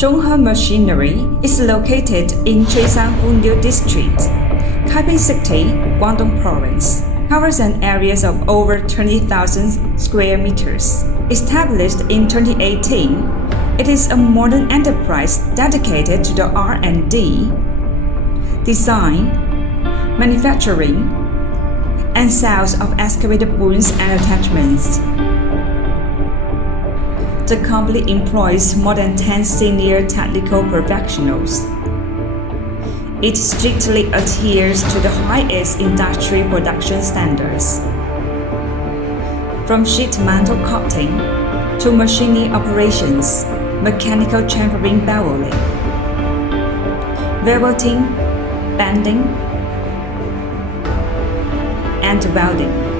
Zhonghe Machinery is located in Chaisanhu District, Kaiping City, Guangdong Province. Covers an area of over 20,000 square meters. Established in 2018, it is a modern enterprise dedicated to the R&D, design, manufacturing, and sales of excavator booms and attachments. The company employs more than 10 senior technical professionals. It strictly adheres to the highest industry production standards. From sheet metal coating to machining operations, mechanical chamfering beveling, velveting, bending, and welding.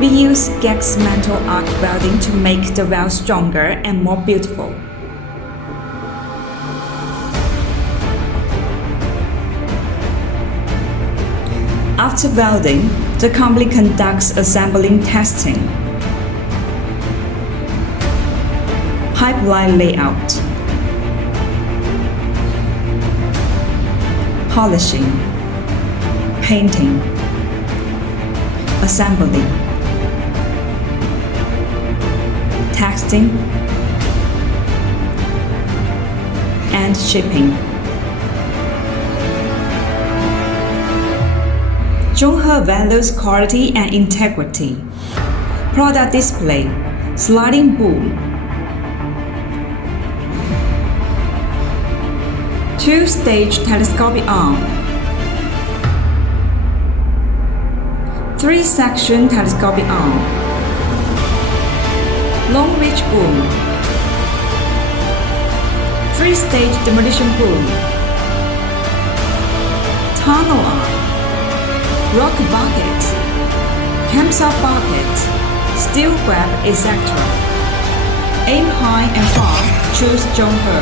We use gas metal arc welding to make the weld stronger and more beautiful. After welding, the company conducts assembling testing, pipeline layout, polishing, painting, assembly, testing, and shipping. Zhonghe values quality and integrity. Product display, sliding boom, two-stage telescopic arm, three-section telescopic arm, long reach boom, three-stage demolition boom, tunnel arm, rock bucket, campsite bucket, steel grab, etc. Aim high and far, choose Zhonghe.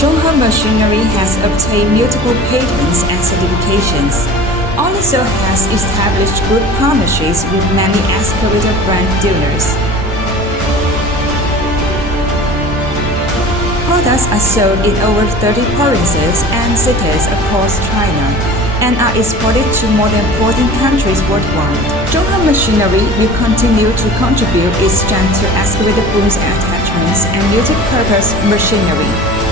Zhonghe Machinery has obtained multiple patents and certifications. Also has established good partnerships with many excavator brand dealers. Products are sold in over 30 provinces and cities across China, and are exported to more than 14 countries worldwide. Zhonghe Machinery will continue to contribute its strength to excavator booms and attachments and multi-purpose machinery.